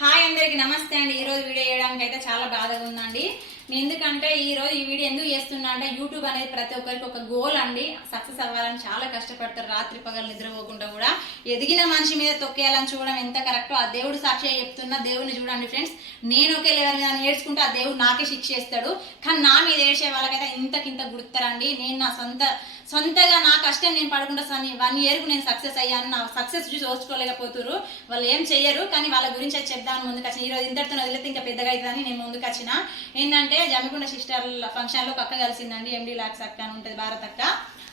Hi అందరికి నమస్తే అండి. ఈ రోజు వీడియో చేయడానికి అయితే చాలా బాధగా ఉందండి. ఎందుకంటే ఈ రోజు ఈ వీడియో ఎందుకు చేస్తున్నా అంటే యూట్యూబ్ అనేది ప్రతి ఒక్కరికి ఒక గోల్ అండి. సక్సెస్ అవ్వాలని చాలా కష్టపడతారు. రాత్రి పగలు నిద్రపోకుండా కూడా ఎదిగిన మనిషి మీద తొక్కేయాలని చూడడం ఎంత కరెక్టో ఆ దేవుడు సాక్షి చెప్తున్నా దేవుడిని చూడండి ఫ్రెండ్స్. నేను ఒకే లెవెల్ మీద నేర్చుకుంటే ఆ దేవుడు నాకే శిక్ష ఇస్తాడు కానీ నా మీద ఏడ్చే వాళ్ళకైతే ఇంతకింత గుర్తారండి. నేను నా సొంత సొంతగా నా కష్టం నేను పడకుండా వన్ ఇయర్కు నేను సక్సెస్ అయ్యాను. నా సక్సెస్ చూసి ఓర్చుకోలేకపోతున్నారు వాళ్ళు ఏం చెయ్యరు. కానీ వాళ్ళ గురించి అది చెప్దామని ముందుకు వచ్చిన. ఈ రోజు ఇంతటితో వదిలితే ఇంకా పెద్దగా అవుతుందని నేను ముందుకు వచ్చిన. ఏంటంటే జమ్మికుండ సిస్టర్ ఫంక్షన్లో అక్క కలిసిందండి ఎండి లాక్స్ అక్క అని ఉంటుంది భారత్ అక్క.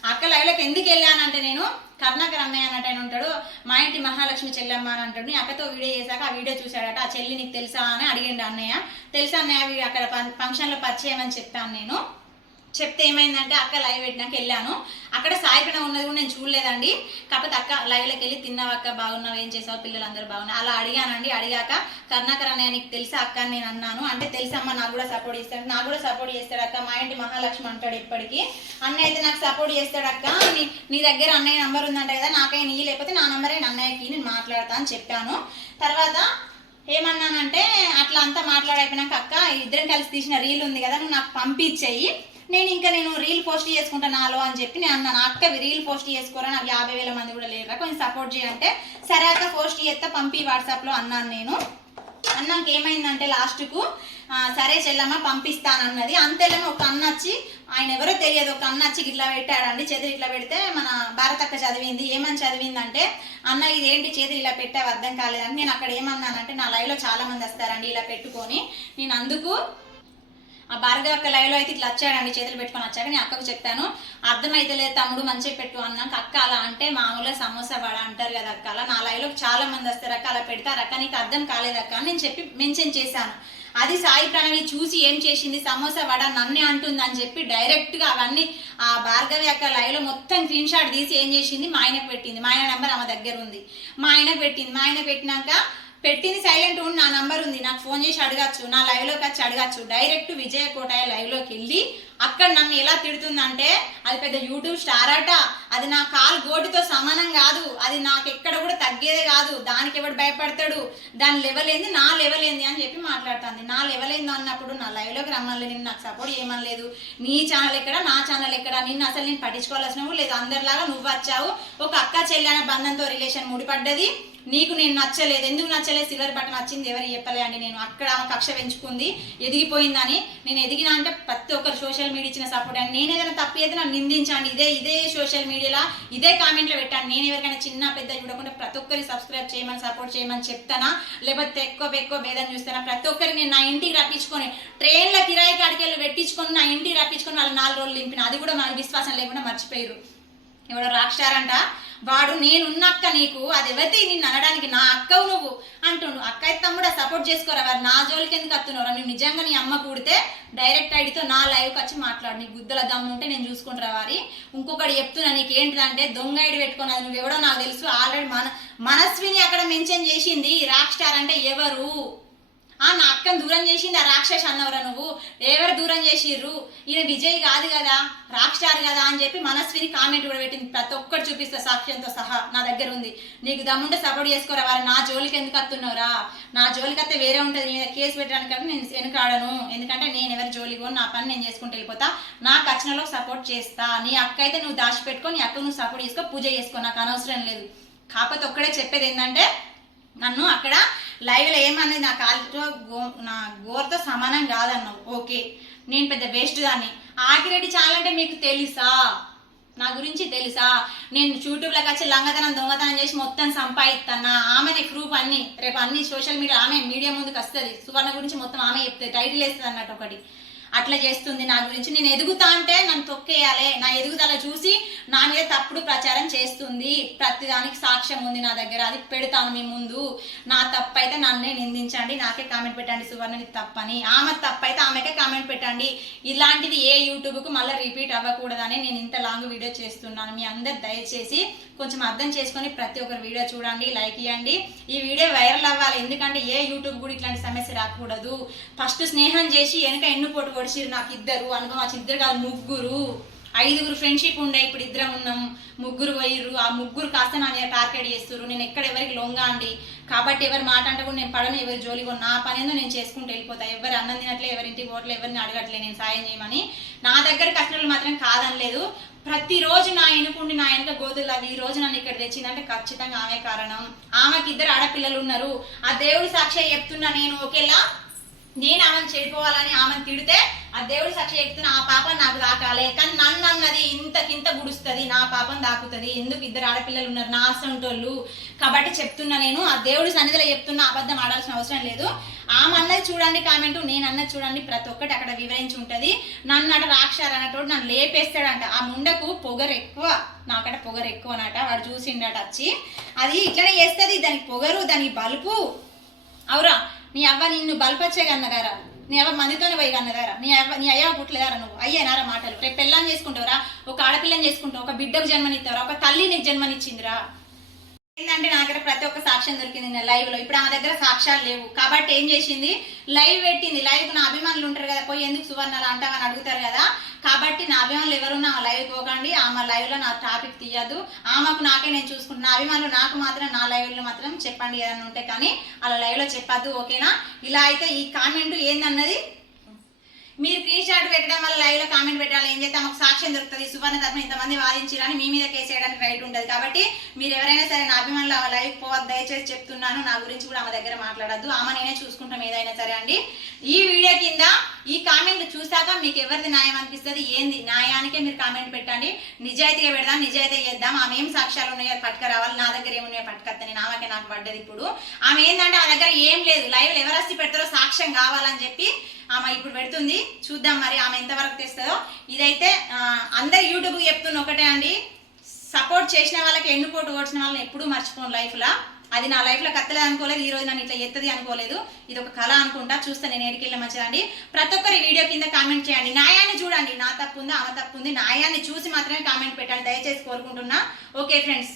అక్క లైవ్లోకి ఎందుకు వెళ్ళానంటే నేను కర్ణాకర్ అన్నయ్య అన్నట్టు ఆయన ఉంటాడు మా ఇంటి మహాలక్ష్మి చెల్లెమ్మ అని అంటాడు. నీ అక్కతో వీడియో చేశాక ఆ వీడియో చూశాడట ఆ చెల్లి నీకు తెలుసా? అని అడిగిండు అన్నయ్య. తెలుసా అన్నయ్య అక్కడ ఫంక్షన్లో పరిచయం అని చెప్పాను నేను. చెప్తే ఏమైందంటే అక్క లైవ్ పెట్టినాక వెళ్ళాను. అక్కడ సాయిపీఠం ఉన్నది కూడా నేను చూడలేదండి. కాకపోతే అక్క లైవ్లోకి వెళ్ళి తిన్నావు అక్క? బాగున్నావు? ఏం చేసావు? పిల్లలందరూ బాగున్నారు? అలా అడిగానండి. అడిగాక కర్ణాకర్ అన్నయ్య నీకు తెలుసా అక్క? అని నేను అన్నాను. అంటే తెలుసమ్మా నాకు కూడా సపోర్ట్ చేస్తాడు. నాకు కూడా సపోర్ట్ చేస్తాడు అక్క. మా ఇంటి మహాలక్ష్మి అంటాడు ఇప్పటికీ అన్నయ్య అయితే నాకు సపోర్ట్ చేస్తాడు అక్క. నీ నీ దగ్గర అన్నయ్య నంబర్ ఉందంట కదా నాకై నీ లేకపోతే నా నంబరే అన్నయ్యకి నేను మాట్లాడతా అని చెప్పాను. తర్వాత ఏమన్నానంటే అట్లా అంతా మాట్లాడైపోయినాక అక్క ఇద్దరం కలిసి తీసిన రీల్ ఉంది కదా నువ్వు నాకు పంపించేయి. నేను ఇంకా నేను రీల్ పోస్ట్ చేసుకుంటా నాలో అని చెప్పి నేను అన్నాను అక్క రీల్ పోస్ట్ చేసుకోరా? నాకు యాభై వేల మంది కూడా లేరురా కొంచెం సపోర్ట్ చేయంటే సరే అక్క పోస్ట్ చేస్తే పంపి వాట్సాప్లో అన్నాను నేను. అన్నాక ఏమైందంటే లాస్ట్కు సరే చెల్లమ్మ పంపిస్తానన్నది. అంతేలేమో ఒక అన్న వచ్చి ఆయన ఎవరో తెలియదు ఒక అన్న వచ్చి ఇట్లా పెట్టాడండి చేతులు ఇట్లా పెడితే మన భారతక్క చదివింది ఏమని చదివిందంటే అన్న ఇదేంటి చేతులు ఇలా పెట్టావు అర్థం కాలేదని. నేను అక్కడ ఏమన్నానంటే నా లైవ్లో చాలా మంది వస్తారండి ఇలా పెట్టుకొని నేను అందుకు ఆ భార్గవ అక్క లైవ్లో అయితే ఇట్లా వచ్చాడండి చేతులు పెట్టుకొని వచ్చాక నేను అక్కకు చెప్పాను అర్థమైతలేదు తమ్ముడు మంచిగా పెట్టు అన్నాక అక్క అలా అంటే మామూలుగా సమోసా వడ అంటారు కదా అక్క. అలా నా లైవ్లో చాలా మంది వస్తారు అక్క అలా పెడతారు? అక్క నీకు అర్థం కాలేదు అక్క. అని నేను చెప్పి మెన్షన్ చేశాను. అది సాయి ప్రణవి చూసి ఏం చేసింది? సమోసా వడ నన్నే అంటుంది అని చెప్పి డైరెక్ట్గా అవన్నీ ఆ భార్గవి యొక్క లైవ్లో మొత్తం స్క్రీన్ షాట్ తీసి ఏం చేసింది? మా ఆయనకు పెట్టింది. మా ఆయన నెంబర్ ఆమె దగ్గర ఉంది. మా ఆయనకు పెట్టింది. మా ఆయన పెట్టినాక పెట్టింది సైలెంట్ ఉండి నా నంబర్ ఉంది నాకు ఫోన్ చేసి అడగచ్చు నా లైవ్లోకి వచ్చి అడగచ్చు. డైరెక్ట్ విజయ కోటయ్య లైవ్లోకి వెళ్ళి అక్కడ నన్ను ఎలా తిడుతుందంటే అది పెద్ద యూట్యూబ్ స్టార్ అట. అది నా కాలు గోటితో సమానం కాదు. అది నాకు ఎక్కడ కూడా తగ్గేదే కాదు. దానికి ఎవడు భయపడతాడు? దాని లెవెల్ ఏంది? నా లెవెల్ ఏంది? అని చెప్పి మాట్లాడుతుంది. నా లెవెల్ ఏంది అన్నప్పుడు నా లైవ్లోకి రమ్మని నేను నాకు సపోర్ట్ చేయమనలేదు. నీ ఛానల్ ఎక్కడ? నా ఛానల్ ఎక్కడ? నిన్ను అసలు నేను పట్టించుకోవాల్సిన లేదు. అందరిలాగా నువ్వు వచ్చావు. ఒక అక్క చెల్లి అనే బంధంతో రిలేషన్ ముడిపడ్డది. నీకు నేను నచ్చలేదు ఎందుకు నచ్చలేదు సిల్వర్ బటన్ వచ్చింది ఎవరు చెప్పలే అండి నేను అక్కడ ఆమె కక్ష పెంచుకుంది. ఎదిగిపోయిందని నేను ఎదిగిన అంటే ప్రతి ఒక్కరు సోషల్ మీడియా ఇచ్చిన సపోర్ట్ అండి నేను ఏదైనా తప్పు అయితే నన్ను నిందించండి. ఇదే ఇదే సోషల్ మీడియాలో ఇదే కామెంట్లో పెట్టండి. నేను ఎవరికైనా చిన్న పెద్ద చూడకుండా ప్రతి ఒక్కరికి సబ్స్క్రైబ్ చేయమని సపోర్ట్ చేయమని చెప్తానా? లేకపోతే ఎక్కువ ఎక్కువ భేదం చూస్తానా? ప్రతి ఒక్కరికి నేను నా ఇంటికి రప్పించుకొని ట్రైన్ల కిరాయి కాడికి వెళ్ళి పెట్టించుకొని నా ఇంటికి రప్పించుకొని వాళ్ళు నాలుగు రోజులు నింపిన. అది కూడా నాకు విశ్వాసం లేకుండా మర్చిపోయారు ఎవడో రాక్షారంట. వాడు నేనున్నక్క నీకు అది ఎవరితే నిన్ను అనడానికి నా అక్కవు నువ్వు అంటుండు. అక్క అయితే తమ్ముడు సపోర్ట్ చేసుకోరా? వారు నా జోలికి ఎందుకు అత్తున్నారా నువ్వు నిజంగా నీ అమ్మ కూడితే డైరెక్ట్ ఐడితో నా లైవ్కి వచ్చి మాట్లాడు. నీ గుద్దల దమ్ము ఉంటే నేను చూసుకుంటారా వారి? ఇంకొకటి చెప్తున్నా నీకు ఏంటిదంటే దొంగ ఐడి పెట్టుకుని అది నువ్వెవడో నాకు తెలుసు. ఆల్రెడీ మన మనస్విని అక్కడ మెన్షన్ చేసింది. రాక్ స్టార్ అంటే ఎవరు? ఆ నా అక్కను దూరం చేసింది ఆ రాక్షస్ అన్నవరా నువ్వు? ఎవరు దూరం చేసిర్రు? ఈయన విజయ్ కాదు కదా రాక్షారు కదా అని చెప్పి మనస్విని కామెంట్ కూడా పెట్టింది. ప్రతి ఒక్కటి చూపిస్తా సాక్ష్యంతో సహా నా దగ్గర ఉంది. నీకు దమ్ముంటే సపోర్ట్ చేసుకోరా వారు. నా జోలికి ఎందుకు వస్తున్నావురా? నా జోలికి వస్తే వేరే ఉంటుంది. మీద కేసు పెట్టడానికి నేను వెనుకాడను. ఎందుకంటే నేను ఎవరి జోలికి పోను, నా పని నేను చేసుకుంటూ వెళ్ళిపోతా. నా వచ్చినలో సపోర్ట్ చేస్తా. నీ అక్క అయితే నువ్వు దాచిపెట్టుకో నీ అక్క నువ్వు సపోర్ట్ చేసుకో పూజ చేసుకో. నాకు అనవసరం లేదు. కాకపోతే ఒక్కడే చెప్పేది ఏంటంటే నన్ను అక్కడ లైవ్లో ఏమన్నది? నా కాలుతో గో నా గోర్తో సమానం కాదన్నావు. ఓకే. నేను పెద్ద వేస్ట్ దాన్ని. ఆకిరెడ్డి ఛానల్ అంటే మీకు తెలుసా? నా గురించి తెలుసా? నేను యూట్యూబ్లోకి వచ్చి లంగతనం దొంగతనం చేసి మొత్తం సంపాదిస్తానా ఆమెని ప్రూఫ్ అన్ని. రేపు అన్ని సోషల్ మీడియా ఆమె మీడియా ముందుకు వస్తుంది. సువర్ణ గురించి మొత్తం ఆమె చెప్తే టైటిల్ వేస్తుంది అన్నట్టు ఒకటి. అట్లా చేస్తుంది నా గురించి. నేను ఎదుగుతా అంటే నన్ను తొక్కేయాలి. నా ఎదుగుదల చూసి నా మీద తప్పుడు ప్రచారం చేస్తుంది. ప్రతిదానికి సాక్ష్యం ఉంది నా దగ్గర. అది పెడతాను మీ ముందు. నా తప్పు అయితే నన్నే నిందించండి. నాకే కామెంట్ పెట్టండి సువర్ణది తప్పని. ఆమె తప్పు అయితే ఆమెకే కామెంట్ పెట్టండి. ఇలాంటిది ఏ యూట్యూబ్కు మళ్ళీ రిపీట్ అవ్వకూడదని నేను ఇంత లాంగ్ వీడియో చేస్తున్నాను. మీ అందరు దయచేసి కొంచెం అర్థం చేసుకొని ప్రతి ఒక్కరు వీడియో చూడండి లైక్ ఇవ్వండి ఈ వీడియో వైరల్ అవ్వాలి. ఎందుకంటే ఏ యూట్యూబ్ కూడా ఇట్లాంటి సమస్య రాకూడదు. ఫస్ట్ స్నేహం చేసి వెనక ఎన్ను పొట్టు పొడిచిరు నాకు ఇద్దరు అనుకో మా ఇద్దరు కాదు ముగ్గురు. ఐదుగురు ఫ్రెండ్షిప్ ఉండే ఇప్పుడు ఇద్దరం ఉన్నాం. ముగ్గురు పోయిర్రు. ఆ ముగ్గురు కాస్త నా మీద టార్గెట్ చేస్తుర్రు. నేను ఎక్కడ ఎవరికి లొంగా అండి. కాబట్టి ఎవరి మాట అంటే కూడా నేను పడను ఎవరి జోలికి నా పని ఏందో నేను చేసుకుంటూ వెళ్ళిపోతా. ఎవరు అన్నం తినట్లే ఎవరింటికి పోవట్లే ఎవరిని అడగట్లే నేను సాయం చేయమని. నా దగ్గర కష్టాలు మాత్రం కాదనలేదు ప్రతిరోజు నా ఎనుకుండి నా ఎంత గోతులు అవి ఈ రోజు నన్ను ఇక్కడ తెచ్చిందంటే ఖచ్చితంగా ఆమె కారణం. ఆమెకి ఇద్దరు ఆడపిల్లలు ఉన్నారు. ఆ దేవుడి సాక్షి చెప్తున్నా నేను ఒకేలా నేను ఆమెను చెడిపోవాలని ఆమెను తిడితే ఆ దేవుడు సాక్షి ఎక్కుతున్న ఆ పాపం నాకు దాకాలే కానీ నన్ను అన్నది ఇంతకింత గుడుస్తుంది నా పాపం దాకుతుంది ఎందుకు ఇద్దరు ఆడపిల్లలు ఉన్నారు నా అసంటోళ్ళు? కాబట్టి చెప్తున్నా నేను ఆ దేవుడి సన్నిధిలో చెప్తున్నా అబద్ధం ఆడాల్సిన అవసరం లేదు. ఆమె అన్నది చూడండి కామెంట్ నేను అన్నది చూడండి ప్రతి ఒక్కటి అక్కడ వివరించి ఉంటుంది. నన్ను అట రాక్షారు అన్నట్టు నన్ను లేపేస్తాడంట. ఆ ముండకు పొగరు ఎక్కువ నాకట పొగరు ఎక్కువ అనట వాడు చూసిండట వచ్చి అది ఇట్లనే చేస్తుంది దానికి పొగరు దానికి బలుపు. అవురా నీ అవ్వ నిన్ను బలపరిచే కన్నదారా నీ అవ్వ మందితోనే పోయి కన్నదారా నీ అవ్వ నీ అయ్యా పుట్టలేదారా నువ్వు? అయ్యేనారా మాటలు. రేపు పెళ్ళాన్ని చేసుకుంటావురా? ఒక ఆడపిల్లని చేసుకుంటావు. ఒక బిడ్డకు జన్మనిస్తావురా? ఒక తల్లి నీకు జన్మనిచ్చిందిరా? ఏంటంటే నా దగ్గర ప్రతి ఒక్క సాక్ష్యం దొరికింది నేను లైవ్లో. ఇప్పుడు ఆమె దగ్గర సాక్ష్యాలు లేవు. కాబట్టి ఏం చేసింది? లైవ్ పెట్టింది. లైవ్ నా అభిమానులు ఉంటారు కదా పోయి ఎందుకు సువర్ణ అంటామని అడుగుతారు కదా. కాబట్టి నా అభిమానులు ఎవరున్నా ఆమె లైవ్ పోకండి. ఆమె లైవ్లో నా టాపిక్ తీయద్దు. ఆమెకు నాకే నేను చూసుకుంటున్నా నా అభిమానులు నాకు మాత్రం నా లైవ్లో మాత్రం చెప్పండి ఏదైనా ఉంటే కానీ అలా లైవ్లో చెప్పద్దు ఓకేనా? ఇలా అయితే ఈ కామెంట్ ఏందన్నది మీరు స్క్రీన్ షాట్ పెట్టడం వల్ల లైవ్లో కామెంట్ పెట్టాలి ఏం చేస్తే మాకు సాక్ష్యం దొరుకుతుంది సువర్ణ తరఫున ఇంతమంది వాదించారని మీ మీద కేసు వేయడానికి రైట్ ఉండదు కాబట్టి మీరు ఎవరైనా సరే నా అభిమానులు లైవ్ పోవద్దు దయచేసి చెప్తున్నాను. నా గురించి కూడా ఆమె దగ్గర మాట్లాడద్దు. ఆమె నేనే చూసుకుంటాం ఏదైనా సరే అండి. ఈ వీడియో కింద ఈ కామెంట్లు చూసాక మీకు ఎవరిది న్యాయం అనిపిస్తుంది ఏంది? న్యాయానికే మీరు కామెంట్ పెట్టండి. నిజాయితీగా పెడదాం నిజాయితీ చేద్దాం. ఆమె ఏం సాక్ష్యాలు ఉన్నాయో పట్టుకురావాలి. నా దగ్గర ఏమున్నాయో పట్టుకొస్తాను. నేను ఆమెకే నాకు పడ్డది ఇప్పుడు. ఆమె ఏంటంటే ఆ దగ్గర ఏం లేదు. లైవ్ వస్తే పెడతారో సాక్ష్యం కావాలని చెప్పి ఆమె ఇప్పుడు పెడుతుంది. చూద్దాం మరి ఆమె ఎంతవరకు తెస్తుందో. ఇదైతే అందరు యూట్యూబ్ చెప్తున్న ఒకటే అండి. సపోర్ట్ చేసిన వాళ్ళకి ఎన్నుకోటు ఓడిచిన వాళ్ళని ఎప్పుడూ మర్చిపోను లైఫ్లో. అది నా లైఫ్లో కత్తలేదు అనుకోలేదు ఈ రోజు నన్ను ఇట్లా ఎత్తది అనుకోలేదు. ఇది ఒక కళ అనుకుంటా చూస్తే నేను ఏడికెళ్ళ మంచిదండి ప్రతి ఒక్కరి వీడియో కింద కామెంట్ చేయండి. న్యాయాన్ని చూడండి. నా తప్పు ఉంది ఆమె తప్పు ఉంది. న్యాయాన్ని చూసి మాత్రమే కామెంట్ పెట్టండి దయచేసి కోరుకుంటున్నా. Okay friends.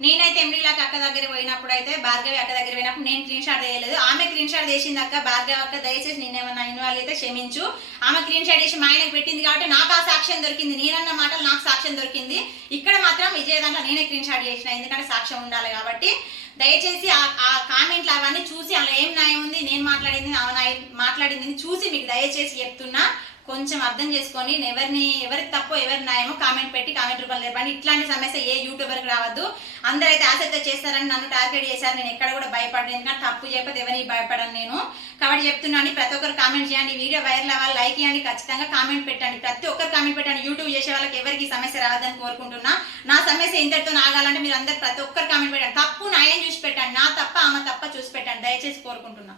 నేనైతే ఎండిలాక్ అక్క దగ్గర పోయినప్పుడు అయితే భార్గవి అక్క దగ్గర పోయినప్పుడు నేను క్రీన్ షాట్ చేయలేదు ఆమె క్రీన్ షాట్ చేసింది అక్క భార్గవి అక్క దయచేసి నేనేమన్నా ఇన్వాల్వ్ అయితే క్షమించు. ఆమె క్రీన్ షాట్ చేసి మా ఆయనకు పెట్టింది కాబట్టి నాకు ఆ సాక్ష్యం దొరికింది. నేనన్న మాటలు నాకు సాక్ష్యం దొరికింది. ఇక్కడ మాత్రం విజయ దాంట్లో నేనే క్రీన్ షాట్ చేసిన ఎందుకంటే సాక్ష్యం ఉండాలి కాబట్టి. దయచేసి ఆ- కామెంట్లు అవన్నీ చూసి అలా ఏం న్యాయం ఉంది నేను మాట్లాడింది ఆమె మాట్లాడింది చూసి మీకు దయచేసి చెప్తున్నా. కొంచెం అర్థం చేసుకొని ఎవరిని ఎవరికి తప్పో ఎవరి న్యాయమో కామెంట్ పెట్టి కామెంట్ రూపంలో చెప్పండి ఇట్లాంటి సమస్య ఏ యూట్యూబర్కి రావద్దు. అందరైతే ఆసక్తి చేస్తారని నన్ను టార్గెట్ చేశారు. నేను ఎక్కడ కూడా భయపడను. ఎందుకంటే తప్పు చేయకపోతే ఎవరిని భయపడను నేను. కాబట్టి చెప్తున్నాను ప్రతి ఒక్కరు కామెంట్ చేయండి. వీడియో వైరల్ అవ్వాలి. లైక్ చేయండి. ఖచ్చితంగా కామెంట్ పెట్టండి. ప్రతి ఒక్కరు కామెంట్ పెట్టండి. యూట్యూబ్ చేసే వాళ్ళకి ఎవరికి సమస్య రావద్దని కోరుకుంటున్నా. నా సమస్య ఇంతటితో ఆగాలంటే మీరు అందరు ప్రతి ఒక్కరు కామెంట్ పెట్టండి. తప్పు న్యాయం చూసి పెట్టండి. నా తప్ప ఆమె తప్ప చూసి పెట్టండి. దయచేసి కోరుకుంటున్నా.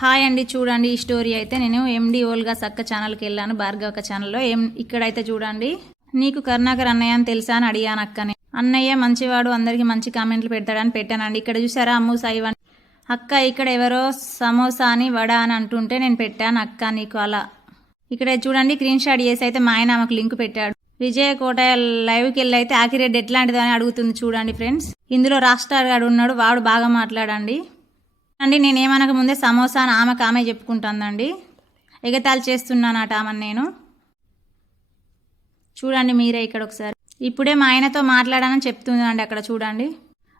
హాయ్ అండి చూడండి ఈ స్టోరీ అయితే. నేను ఎండి ఓల్గా సక్క ఛానల్కి వెళ్ళాను భార్గవక ఛానల్లో. ఏం ఇక్కడైతే చూడండి. నీకు కరుణాకర్ అన్నయ్య అని తెలుసా అని అడిగాను అక్కని. అన్నయ్య మంచివాడు అందరికీ మంచి కామెంట్లు పెడతాడని పెట్టానండి. ఇక్కడ చూసారా అమ్ము సాయివన్ అక్క ఇక్కడ ఎవరో సమోసా అని వడ అని అంటుంటే నేను పెట్టాను అక్క నీకు అలా. ఇక్కడ చూడండి స్క్రీన్ షాట్ చేసి అయితే మా ఆయన ఆమెకు లింక్ పెట్టాడు. విజయ కోట లైవ్కి వెళ్ళి అయితే ఆకిరెడ్డి ఎట్లాంటిదో అని అడుగుతుంది చూడండి ఫ్రెండ్స్. ఇందులో రాష్ట్ర గాడు ఉన్నాడు వాడు బాగా మాట్లాడండి. అండి నేను ఏమనక ముందే సమోసా అని ఆమెకు ఆమె చెప్పుకుంటుందండి. ఎగతాళి చేస్తున్నానట ఆమెను నేను. చూడండి మీరే ఇక్కడ ఒకసారి. ఇప్పుడే మా ఆయనతో మాట్లాడానని చెప్తుందండి అక్కడ చూడండి.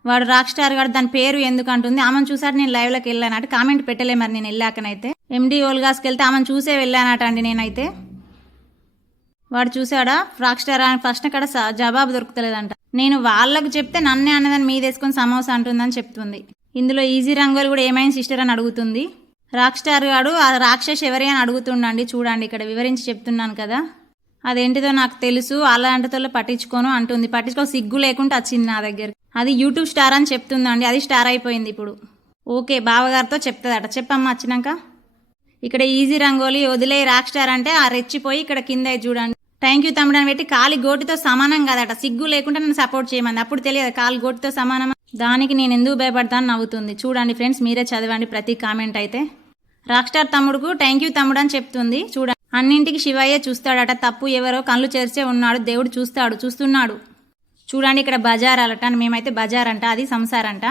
వాడు రాక్ స్టార్ గారు దాని పేరు ఎందుకు అంటుంది. ఆమెను చూసాడు నేను లైవ్లోకి వెళ్ళానట కామెంట్ పెట్టలే మరి నేను వెళ్ళాకనైతే. ఎండి ఓల్గాస్కి వెళ్తే ఆమెను చూసే వెళ్ళానట అండి నేనైతే. వాడు చూసాడా? రాక్ స్టార్ అని ఫస్ట్ అక్కడ స- జవాబు దొరుకుతలేదంట. నేను వాళ్ళకు చెప్తే నన్నే అన్నదని మీదేసుకొని సమోసా అంటుందని చెప్తుంది. ఇందులో ఈజీ రంగోలు కూడా ఏమైంది సిస్టర్ అని అడుగుతుంది. రాక్ స్టార్ గాడు ఆ రాక్షస్ ఎవరి అని అడుగుతుండండి చూడండి ఇక్కడ వివరించి చెప్తున్నాను కదా. అదేంటిదో నాకు తెలుసు అలాంటితో పట్టించుకోను అంటుంది. పట్టించుకో సిగ్గు లేకుండా వచ్చింది నా దగ్గర. అది యూట్యూబ్ స్టార్ అని చెప్తుందండి అది స్టార్ అయిపోయింది ఇప్పుడు. ఓకే బావగారితో చెప్తుందట. చెప్పమ్మా వచ్చినాక. ఇక్కడ ఈజీ రంగోలి వదిలే రాక్ స్టార్ అంటే ఆ రెచ్చిపోయి ఇక్కడ కింద చూడండి. థ్యాంక్ యూ తమ్ముడు అని పెట్టి కాలి గోటితో సమానం కదట. సిగ్గు లేకుండా నన్ను సపోర్ట్ చేయమంది. అప్పుడు తెలియదు కాలి గోటితో సమానం దానికి నేను ఎందుకు భయపడతాను నవ్వుతుంది. చూడండి ఫ్రెండ్స్ మీరే చదవండి ప్రతి కామెంట్ అయితే. రాక్ స్టార్ తమ్ముడుకు థ్యాంక్ యూ తమ్ముడు అని చెప్తుంది. చూడండి అన్నింటికి శివయ్యే చూస్తాడట తప్పు ఎవరో కళ్ళు చేర్చే ఉన్నాడు దేవుడు చూస్తాడు చూస్తున్నాడు. చూడండి ఇక్కడ బజార్ అలట అని మేమైతే బజార్ అంట అది సంసార్ అంట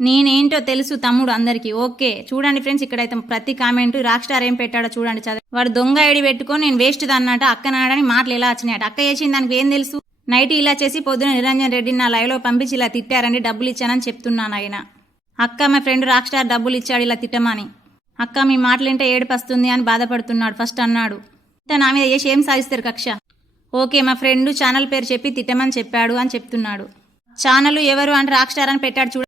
నేనేంటో తెలుసు తమ్ముడు అందరికీ ఓకే. చూడండి ఫ్రెండ్స్ ఇక్కడైతే ప్రతి కామెంట్ రాక్ స్టార్ ఏం పెట్టాడో చూడండి చదివి వాడు దొంగ ఐడి పెట్టుకొని నేను వేస్ట్ అన్నట అక్క నాడని మాటలు ఎలా వచ్చినాయట. అక్క చేసిన దానికి ఏం తెలుసు? నైట్ ఇలా చేసి పొద్దున నిరంజన్ రెడ్డిని నా లైవ్లో పంపించి ఇలా తిట్టారని డబ్బులు ఇచ్చానని చెప్తున్నాను ఆయన. అక్క మా ఫ్రెండ్ రాక్ స్టార్ డబ్బులు ఇచ్చాడు ఇలా తిట్టమని. అక్క మీ మాటలింటే ఏడుపు వస్తుంది అని బాధపడుతున్నాడు ఫస్ట్ అన్నాడు. నా మీద చేసి ఏం సాధిస్తారు కక్ష? ఓకే మా ఫ్రెండ్ ఛానల్ పేరు చెప్పి తిట్టమని చెప్పాడు అని చెప్తున్నాడు. ఛానల్ ఎవరు అంటే రాక్ స్టార్ అని పెట్టాడు చూడ.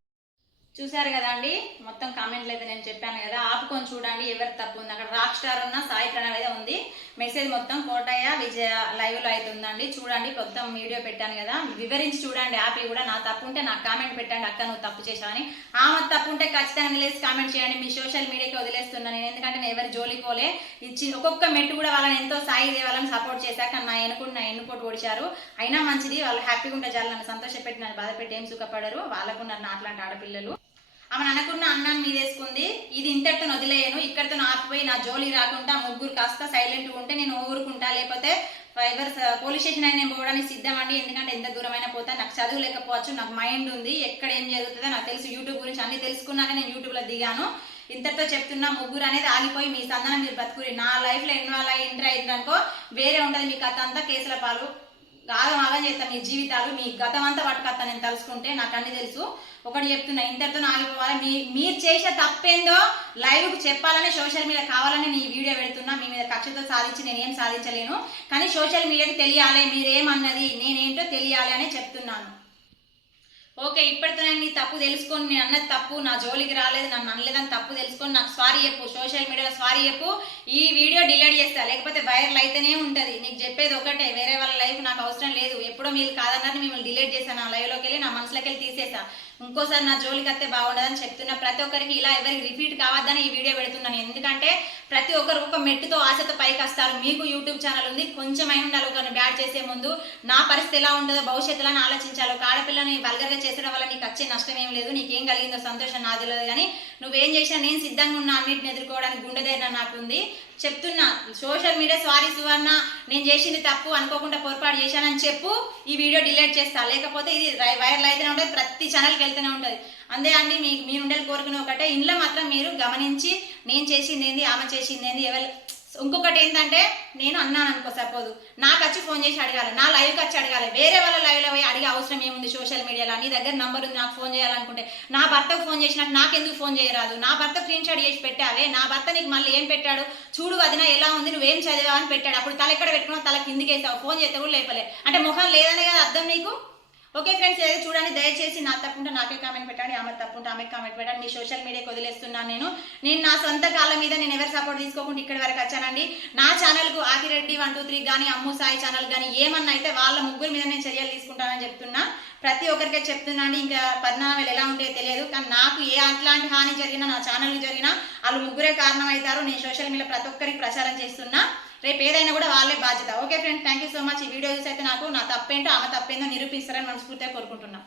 చూసారు కదా అండి? మొత్తం కామెంట్లు అయితే నేను చెప్పాను కదా. ఆపుకొని చూడండి ఎవరి తప్పు ఉంది. అక్కడ రాక్ స్టార్ ఉన్న సాయి ప్రణవ్ అయితే ఉంది. మెసేజ్ మొత్తం కోటయ్య విజయ లైవ్లో అయితే ఉందండి. చూడండి మొత్తం వీడియో పెట్టాను కదా. వివరించి చూడండి ఆపి కూడా నా తప్పు ఉంటే నాకు కామెంట్ పెట్టండి. అక్క నువ్వు తప్పు చేశావని. ఆమె తప్పు ఉంటే ఖచ్చితంగా నిలేసి కామెంట్ చేయండి. మీ సోషల్ మీడియాకి వదిలేస్తున్నాను నేను. ఎందుకంటే నేను ఎవరి జోలి పోలే. ఇచ్చి ఒక్కొక్క మెట్టు కూడా వాళ్ళని ఎంతో సాయి దేవాలని సపోర్ట్ చేశాక కానీ నా ఎన్నుకుంటూ నా ఎన్నుకోటి ఓడిచారు. అయినా మంచిది. వాళ్ళు హ్యాపీగా ఉంటే చాలా. నన్ను సంతోషపెట్టి నన్ను బాధపెట్టి ఏం సుఖపడరు. వాళ్ళకు నా అట్లాంటి ఆడపిల్లలు. ఆమె అనుకున్న అన్నాన్ని మీదేసుకుంది. ఇది ఇంతటితో వదిలేయను ఇక్కడితో ఆపిపోయి నా జోలి రాకుండా ముగ్గురు కాస్త సైలెంట్ ఉంటే నేను ఊరుకుంటా. లేకపోతే ఫైబర్ పోలీస్ స్టేషన్ అయినా నేను పోవడానికి సిద్ధం అండి ఎందుకంటే ఎంత దూరమైనా పోతా. నాకు చదువు లేకపోవచ్చు. నాకు మైండ్ ఉంది. ఎక్కడ ఏం జరుగుతుందో నాకు తెలుసు. యూట్యూబ్ గురించి అన్ని తెలుసుకున్నాక నేను యూట్యూబ్లో దిగాను. ఇంతటితో చెప్తున్నా ముగ్గురు అనేది ఆగిపోయి మీ సంధానం మీరు బతుకురి. నా లైఫ్లో ఎన్నో అలా ఎంటర్ అయిందనుకో వేరే ఉంటుంది మీ కథ అంతా. కేసుల పాలు. కాదు ఆగం చేస్తా మీ జీవితాలు మీ గతం అంతా పట్టుకొస్తా నేను తలుసుకుంటే నాకు అన్ని తెలుసు. ఒకటి చెప్తున్నా ఇంతటితో ఆగిపోవాలి. మీ మీరు చేసే తప్పేందో లైవ్కి చెప్పాలని సోషల్ మీడియా కావాలని నీ వీడియో పెడుతున్నా. మీ మీద కక్షతో సాధించి నేను ఏం సాధించలేను. కానీ సోషల్ మీడియాకి తెలియాలి మీరేమన్నది నేనేంటో తెలియాలి అని చెప్తున్నాను. ఓకే ఇప్పటితో నేను నీ తప్పు తెలుసుకొని నేను అన్నది తప్పు నా జోలికి రాలేదు నన్ను అనలేదని తప్పు తెలుసుకొని నాకు సారీ చెప్పు సోషల్ మీడియాలో సారీ చెప్పు ఈ వీడియో డిలీట్ చేస్తా లేకపోతే వైరల్ అయితేనే ఉంటుంది. నీకు చెప్పేది ఒకటే వేరే వాళ్ళ లైఫ్ నాకు అవసరం లేదు. ఎప్పుడో మీరు కాదన్నారు మిమ్మల్ని డిలీట్ చేశాను నా లైవ్లోకి వెళ్ళి నా మనసులోకి వెళ్ళి తీసేసా ఇంకోసారి నా జోలికి వస్తే బాగుండదని చెప్తున్నా ప్రతి ఒక్కరికి ఇలా ఎవరికి రిపీట్ కావద్దని ఈ వీడియో పెడుతున్నాను. ఎందుకంటే ప్రతి ఒక్కరు ఒక మెట్టుతో ఆశతో పైకి వస్తారు. మీకు యూట్యూబ్ ఛానల్ ఉంది. కొంచెమైనా ఉండాలి. ఒకరిని బ్యాడ్ చేసే ముందు నా పరిస్థితి ఎలా ఉంటుందో భవిష్యత్తులో అని ఆలోచించాలి. ఒక ఆడపిల్లని వల్గర్గా చేసడం వల్ల నీకు వచ్చే నష్టం ఏం లేదు. నీకేం కలిగిందో సంతోషం నాది తెలియదు కానీ నువ్వేం చేసినా నేను సిద్ధంగా ఉన్నా అన్నింటిని ఎదుర్కోవడానికి గుండె ధైర్యం నాకు ఉంది. చెప్తున్నా. సోషల్ మీడియా సారీ సువర్ణ నేను చేసింది తప్పు అనుకోకుండా పొరపాటు చేశానని చెప్పు ఈ వీడియో డిలీట్ చేస్తా. లేకపోతే ఇది వైరల్ అయితేనే ఉంటుంది ప్రతి ఛానల్కి వెళ్తూనే ఉంటుంది. అందే అండి మీ మీ ఉండేది కోరుకునే ఒకటే. ఇంట్లో మాత్రం మీరు గమనించి నేను చేసింది ఏంది ఆమె చేసింది ఏంది ఎవరు ఇంకొకటి ఏంటంటే నేను అన్నాను అనుకో సపోజ్. నాకు వచ్చి ఫోన్ చేసి అడగాలి. నా లైవ్కి వచ్చి అడగాలి. వేరే వాళ్ళ లైవ్లో పోయి అడిగే అవసరం ఏముంది సోషల్ మీడియాలో? నీ దగ్గర నంబర్ ఉంది నాకు ఫోన్ చేయాలనుకుంటే. నా భర్తకు ఫోన్ చేసినట్టు నాకెందుకు ఫోన్ చేయరాదు? నా భర్త స్క్రీన్ షాట్ చేసి పెట్టావే? నా భర్త నీకు మళ్ళీ ఏం పెట్టాడు? చూడు వదిన ఎలా ఉంది? నువ్వేం చదివావు అని పెట్టాడు. అప్పుడు తల ఎక్కడ పెట్టుకున్నావు తల కిందికి వేసావు ఫోన్ చేస్తే కూడా లేపలే. అంటే ముఖం లేదనే కదా అర్థం నీకు? ఓకే ఫ్రెండ్స్ ఏదో చూడండి దయచేసి నా తప్పుంటే నాకే కామెంట్ పెట్టండి ఆమె తప్పుంటే ఆమె కామెంట్ పెట్టండి. మీ సోషల్ మీడియాకి వదిలేస్తున్నాను నేను. నేను నా సొంత కాళ్ళ మీద నేను ఎవరు సపోర్ట్ తీసుకోకుండా ఇక్కడి వరకు వచ్చానండి. నా ఛానల్కు ఆకిరెడ్డి వన్ టూ త్రీ కానీ అమ్ము సాయి ఛానల్ కానీ ఏమన్నా అయితే వాళ్ళ ముగ్గురు మీద నేను చర్యలు తీసుకుంటానని చెప్తున్నా. ప్రతి ఒక్కరికే చెప్తున్నాను ఇంకా పరిణామాలు ఎలా ఉంటాయో తెలియదు. కానీ నాకు ఏ అట్లాంటి హాని జరిగినా నా ఛానల్కి జరిగినా వాళ్ళు ముగ్గురే కారణం అవుతారు. నేను సోషల్ మీడియా ప్రతి ఒక్కరికి ప్రచారం చేస్తున్నా. రేపు ఏదైనా కూడా వాళ్ళే బాధ్యత. Okay friends thank you so much ఈ వీడియో చూసి అయితే నాకు నా తప్పేంటో ఆమె తప్పేందో నిరూపిస్తారని మనస్ఫూర్తిగా కోరుకుంటున్నాను